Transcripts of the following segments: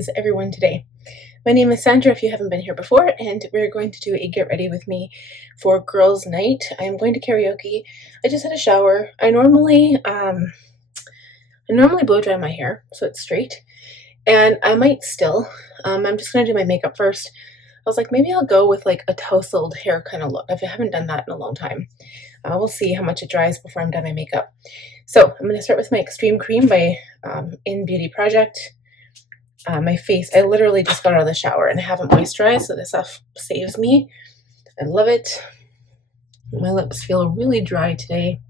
is everyone today? My name is Sandra if you haven't been here before, and we're going to do a get ready with me for girls night. I am going to karaoke. I just had a shower. I normally blow dry my hair so it's straight, and I might still. I'm just gonna do my makeup first. I was like, maybe I'll go with like a tousled hair kind of look. I haven't done that in a long time. We'll see how much it dries before I'm done my makeup. So I'm going to start with my Extreme Cream by Innbeauty Project. My face, I literally just got out of the shower and I haven't moisturized, so this stuff saves me. I love it. My lips feel really dry today,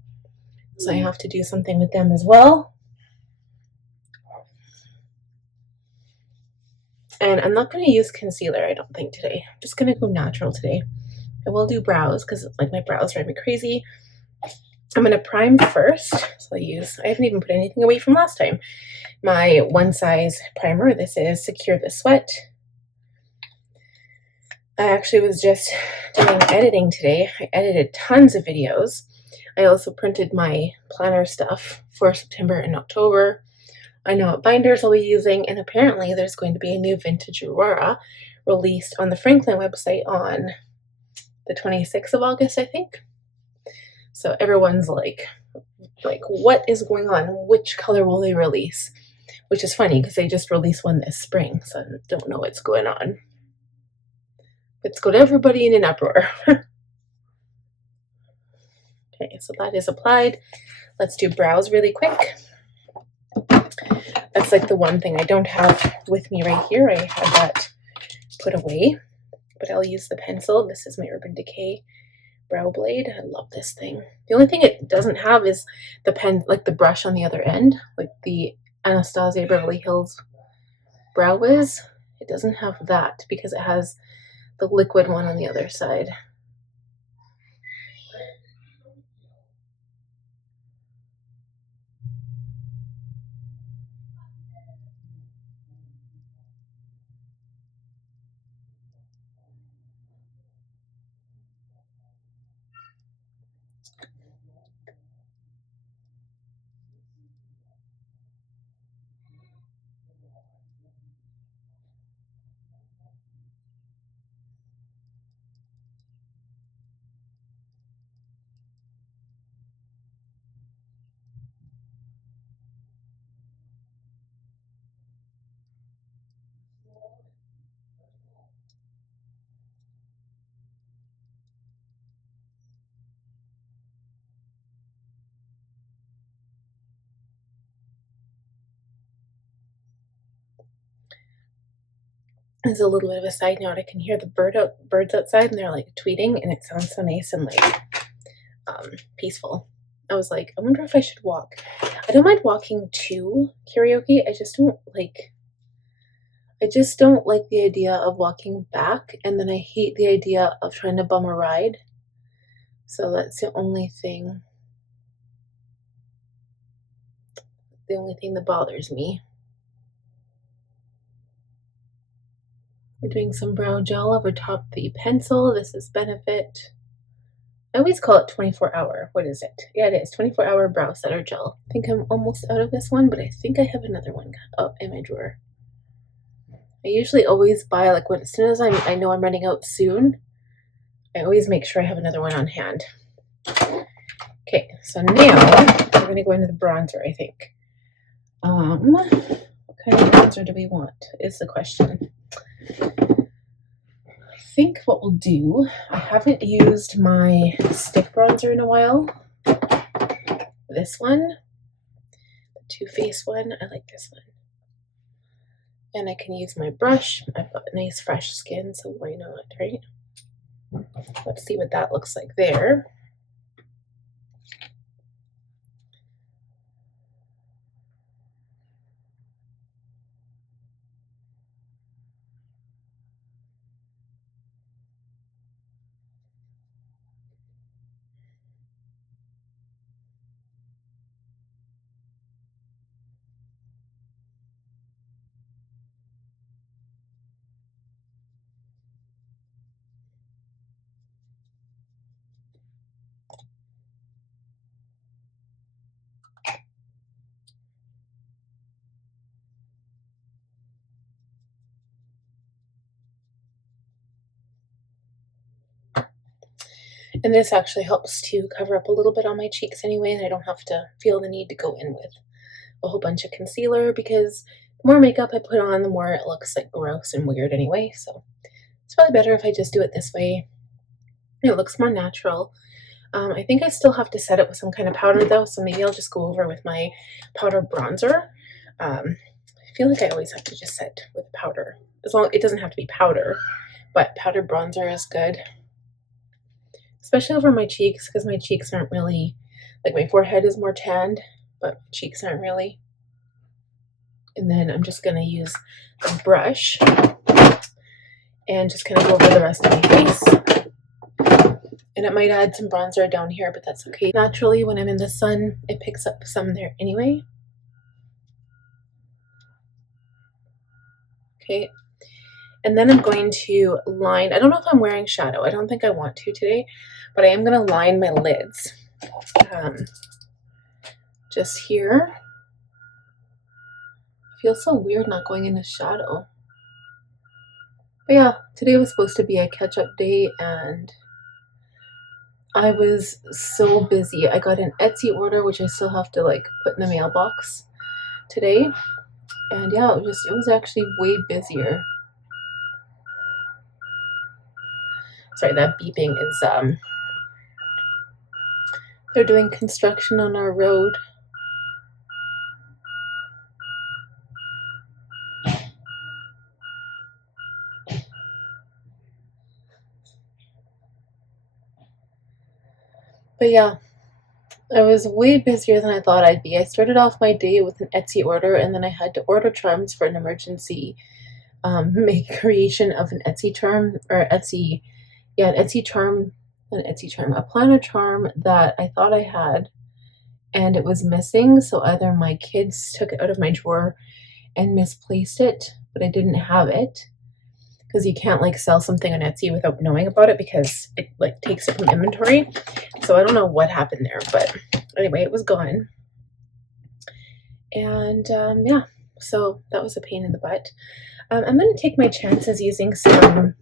so I have to do something with them as well. And I'm not going to use concealer, I don't think, today. I'm just going to go natural today. I will do brows because like my brows drive me crazy. I'm going to prime first. So I haven't even put anything away from last time. My One Size primer. This is Secure the Sweat. I actually was just doing editing today. I edited tons of videos. I also printed my planner stuff for September and October. I know what binders I'll be using, and apparently there's going to be a new vintage Aurora released on the Franklin website on the 26th of August, I think. So everyone's like, what is going on? Which color will they release? Which is funny because they just released one this spring, so I don't know what's going on. It's got everybody in an uproar. Okay, so that is applied. Let's do brows really quick. That's like the one thing I don't have with me right here. I had that put away, but I'll use the pencil. This is my Urban Decay brow blade. I love this thing. The only thing it doesn't have is the pen, like the brush on the other end, like the Anastasia Beverly Hills Brow Wiz. It doesn't have that because it has the liquid one on the other side. As a little bit of a side note, I can hear the birds outside, and they're like tweeting, and it sounds so nice and like peaceful. I was like, I wonder if I should walk. I don't mind walking to karaoke. I just don't like the idea of walking back, and then I hate the idea of trying to bum a ride. So that's the only thing that bothers me. We're doing some brow gel over top the pencil. This is Benefit. I always call it 24-hour. What is it? Yeah, it is 24-hour brow setter gel. I think I'm almost out of this one, but I think I have another one up in my drawer. I usually always buy like as soon as I know I'm running out soon, I always make sure I have another one on hand. Okay, so now we're gonna go into the bronzer, I think. What kind of bronzer do we want is the question. I think what we'll do, I haven't used my stick bronzer in a while. This one, the Too Faced one, I like this one. And I can use my brush. I've got nice fresh skin, so why not, right? Let's see what that looks like there. And this actually helps to cover up a little bit on my cheeks anyway, and I don't have to feel the need to go in with a whole bunch of concealer, because the more makeup I put on, the more it looks like gross and weird anyway. So it's probably better if I just do it this way. It looks more natural. I think I still have to set it with some kind of powder though, so maybe I'll just go over with my powder bronzer. I feel like I always have to just set with powder, as long it doesn't have to be powder, but powdered bronzer is good, especially over my cheeks, because my cheeks aren't really, like my forehead is more tanned, but my cheeks aren't really. And then I'm just going to use a brush and just kind of go over the rest of my face. And it might add some bronzer down here, but that's okay. Naturally, when I'm in the sun, it picks up some there anyway. Okay. And then I'm going to line, I don't know if I'm wearing shadow. I don't think I want to today, but I am going to line my lids. Just here. It feels so weird not going into shadow. But yeah, today was supposed to be a catch-up day, and I was so busy. I got an Etsy order, which I still have to like put in the mailbox today. And yeah, it was actually way busier. Sorry, that beeping is they're doing construction on our road. But yeah, I was way busier than I thought I'd be. I started off my day with an Etsy order, and then I had to order charms for an emergency make creation of an Etsy charm, or Etsy, yeah, an Etsy charm, a planner charm that I thought I had, and it was missing. So either my kids took it out of my drawer and misplaced it, but I didn't have it, because you can't like sell something on Etsy without knowing about it, because it like takes it from inventory. So I don't know what happened there, but anyway, it was gone. And yeah, so that was a pain in the butt. I'm going to take my chances using some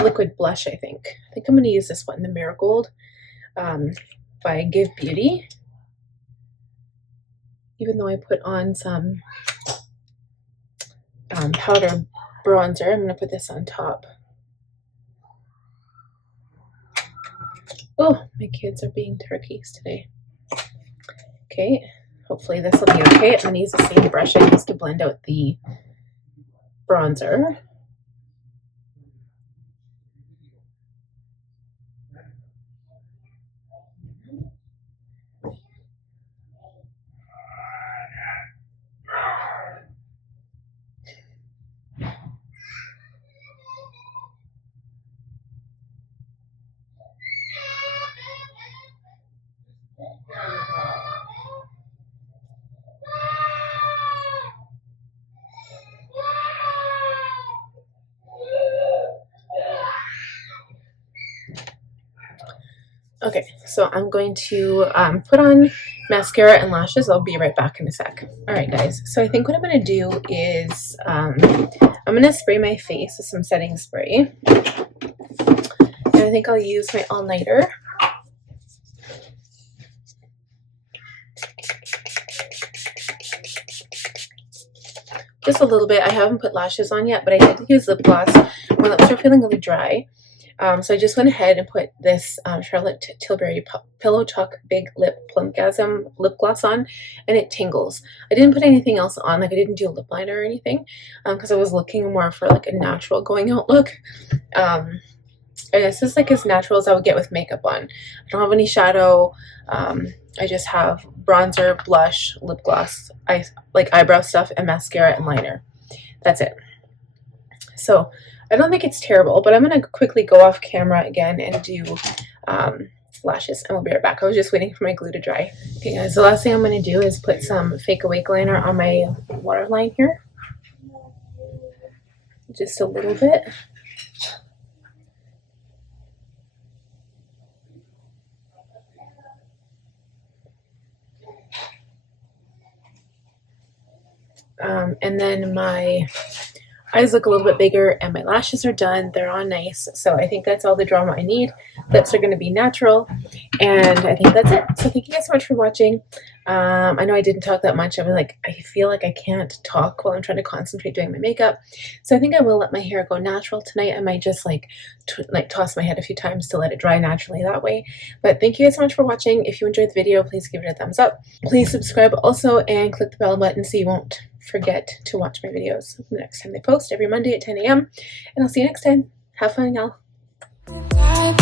liquid blush, I think. I think I'm going to use this one, the Marigold by Gvxe. Even though I put on some powder bronzer, I'm going to put this on top. Oh, my kids are being turkeys today. Okay, hopefully this will be okay. I'm going to use the same brush I used to blend out the bronzer. Okay, so I'm going to put on mascara and lashes. I'll be right back in a sec. All right, guys. So I think what I'm going to do is I'm going to spray my face with some setting spray. And I think I'll use my all-nighter. Just a little bit. I haven't put lashes on yet, but I did use lip gloss. My lips are feeling really dry. So I just went ahead and put this Charlotte Tilbury Pillowtalk Big Lip Plumpgasm lip gloss on, and it tingles. I didn't put anything else on, like I didn't do a lip liner or anything, because I was looking more for like a natural going out look. And this is like as natural as I would get with makeup on. I don't have any shadow. I just have bronzer, blush, lip gloss, like eyebrow stuff, and mascara and liner. That's it. So I don't think it's terrible, but I'm going to quickly go off camera again and do lashes, and we'll be right back. I was just waiting for my glue to dry. Okay guys, the last thing I'm going to do is put some fake awake liner on my waterline here. Just a little bit. And then my eyes look a little bit bigger, and my lashes are done. They're on nice. So I think that's all the drama I need. Lips are going to be natural, and I think that's it. So thank you guys so much for watching. I know I didn't talk that much. I feel like I can't talk while I'm trying to concentrate doing my makeup. So I think I will let my hair go natural tonight. I might just like toss my head a few times to let it dry naturally that way. But thank you guys so much for watching. If you enjoyed the video, please give it a thumbs up. Please subscribe also and click the bell button so you won't forget to watch my videos the next time they post every Monday at 10 a.m. And I'll see you next time. Have fun, y'all. Bye.